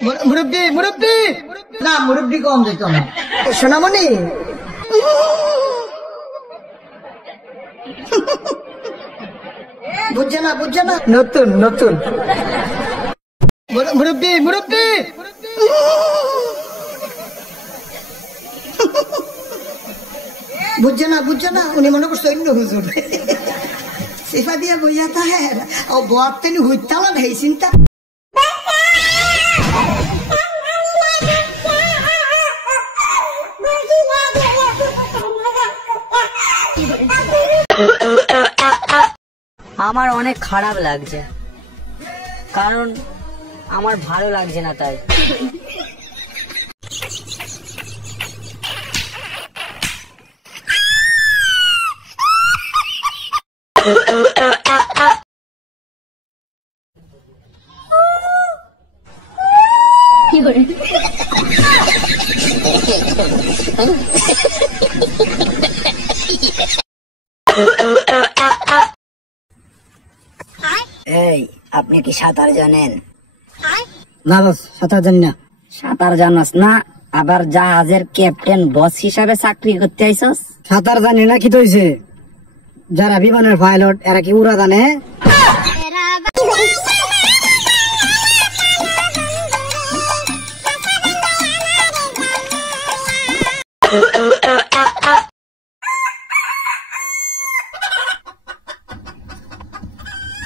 মুরব্বি মুরব্বি, না মুরব্বি কম দিত না। সোনামণি বুঝছে না, বুঝছে না, নতুন নতুন। মুরব্বি মুরব্বি, বুঝছে না, বুঝছে না, উনি মনে করছে অন্য হুজুর। সিফা দিয়া বইয়া তাহে ও বাপ তেনি হইতালা নাই চিন্তা। আমার অনেক খারাপ লাগছে, কারণ আমার ভালো লাগছে না তাই। এই, আপনি কি সাঁতার জানেন? না বস, সাঁতার জানি না। সাঁতার জানাস না, আবার জাহাজের ক্যাপ্টেন বস হিসাবে চাকরি করতে আইসস? সাঁতার জানি না কি তো হইছে? যারা বিমানের পাইলট এরা কি উড়া জানে?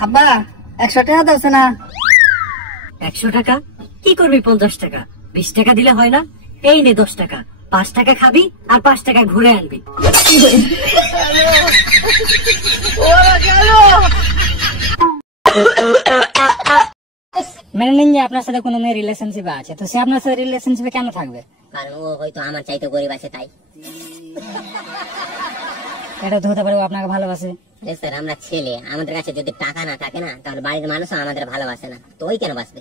আব্বা 100 টাকা দাও না। 100 টাকা কি করবি? 50 টাকা 20 টাকা দিলে হয় না? এই নে 10 টাকা, 5 টাকা খাবি আর 5 টাকা ঘুরে আনবি। মেনে নিন যে আপনার সাথে কোনো মেয়ে রিলেশনশিপ আছে, তো সে আপনার সাথে রিলেশনশিপে কেন থাকবে? কারণ ও হয়তো আমার চাইতে গরিব আছে তাই। এটা তো হতে পারে ও আপনাকে ভালোবাসে। স্যার আমরা ছেলে, আমাদের কাছে যদি টাকা না থাকে না তাহলে বাড়ির মানুষও আমাদের ভালোবাসে না, তো ওই কেন বাঁচবে?